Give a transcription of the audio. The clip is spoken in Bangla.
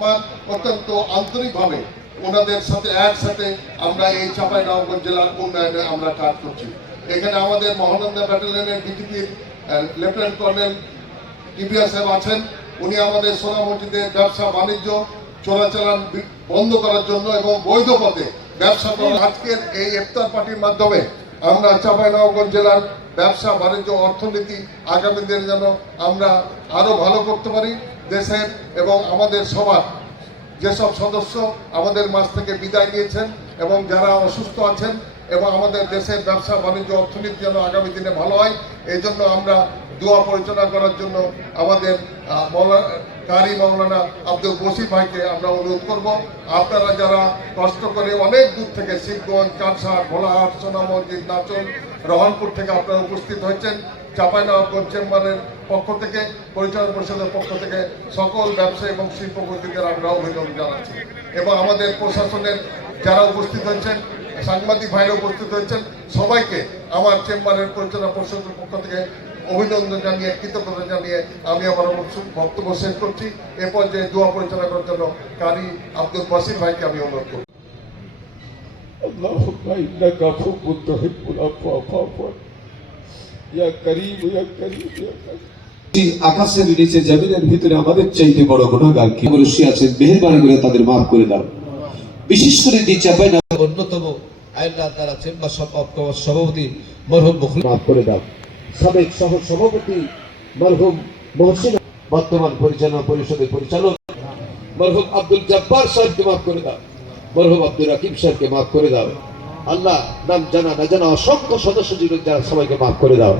চেম্বার অত্যন্ত আন্তরিকভাবে ওনাদের সাথে একসাথে আমরা এই চাঁপাইনবাবগঞ্জ জেলার উন্নয়নে আমরা কাজ করছি। এখানে আমাদের মহানন্দা ব্যাটালিয়নের বিটিপির লেফটেন্যান্ট কর্নেল টিপিয়া সাহেব আছেন। উনি আমাদের সোনা মসজিদের ব্যবসা বাণিজ্য চোরাচালান বন্ধ করার জন্য এবং বৈধ পথে ব্যবসা করার আজকের এই ইফতার পার্টির মাধ্যমে আমরা চাঁপাইনবাবগঞ্জ জেলার ব্যবসা বাণিজ্য অর্থনীতি আগামী দিনে যেন আমরা আরো ভালো করতে পারি। দেশের এবং আমাদের সবার যেসব সদস্য আমাদের মাঝ থেকে বিদায় নিয়েছেন এবং যারা অসুস্থ আছেন এবং আমাদের দেশের ব্যবসা বাণিজ্য অর্থনীতি যেন আগামী দিনে ভালো হয়, এই জন্য আমরা দোয়া পরিচালনা করার জন্য আমাদের কারি মাওলানা আব্দুল বসির ভাইকে আমরা অনুরোধ করব। আপনারা যারা কষ্ট করে অনেক দূর থেকে শিবগঞ্জ, কানসার, ভোলাহাট, সোনা মসজিদ, নাচল, রহনপুর থেকে আপনারা উপস্থিত হয়েছেন, চাঁপাইনবাবগঞ্জ চেম্বারের পক্ষ থেকে, পরিচালনা পরিষদের পক্ষ থেকে সকল ব্যবসায়ী এবং শিল্পপতিদের আমরা অভিনন্দন জানাচ্ছি। এবং আমাদের প্রশাসনের যারা উপস্থিত হয়েছেন, সাংবাদিক ভাইরা উপস্থিত হয়েছেন, সবাইকে আমার চেম্বারের পরিচালনা পরিষদের পক্ষ থেকে অভিনন্দন জানিয়ে, কৃতজ্ঞতা জানিয়ে আমি আমার বক্তব্য শেষ করছি। এরপর যে দোয়া পরিচালনা করার জন্য কারি আব্দুল বসির ভাইকে আমি অনুরোধ করছি। আকাশের নিচে জমিনের ভিতরে আমাদের চাইতে বড় গুনাহগার কি বসে আছেন, মেহেরবানি করে তাদের মাফ করে দাও। বিশেষ করে যে চাঁপাইনবাবগঞ্জের অন্যতম আইনদার দ্বারা চেম্বার সভাপতি মরহুম মুখলিস মাফ করে দাও। সাবেক সহ সভাপতি মরহুম মহসিন, বর্তমান পরিচালনা পরিষদের পরিচালক মরহুম আব্দুল জব্বার সাহেবকে মাফ করে দাও। মরহুম আব্দুল রাকিব সাহেবকে মাফ করে দাও। আল্লাহ নাম জানা না জানা অসংখ্য সদস্য জীবন যারা সবাইকে মাফ করে দাও।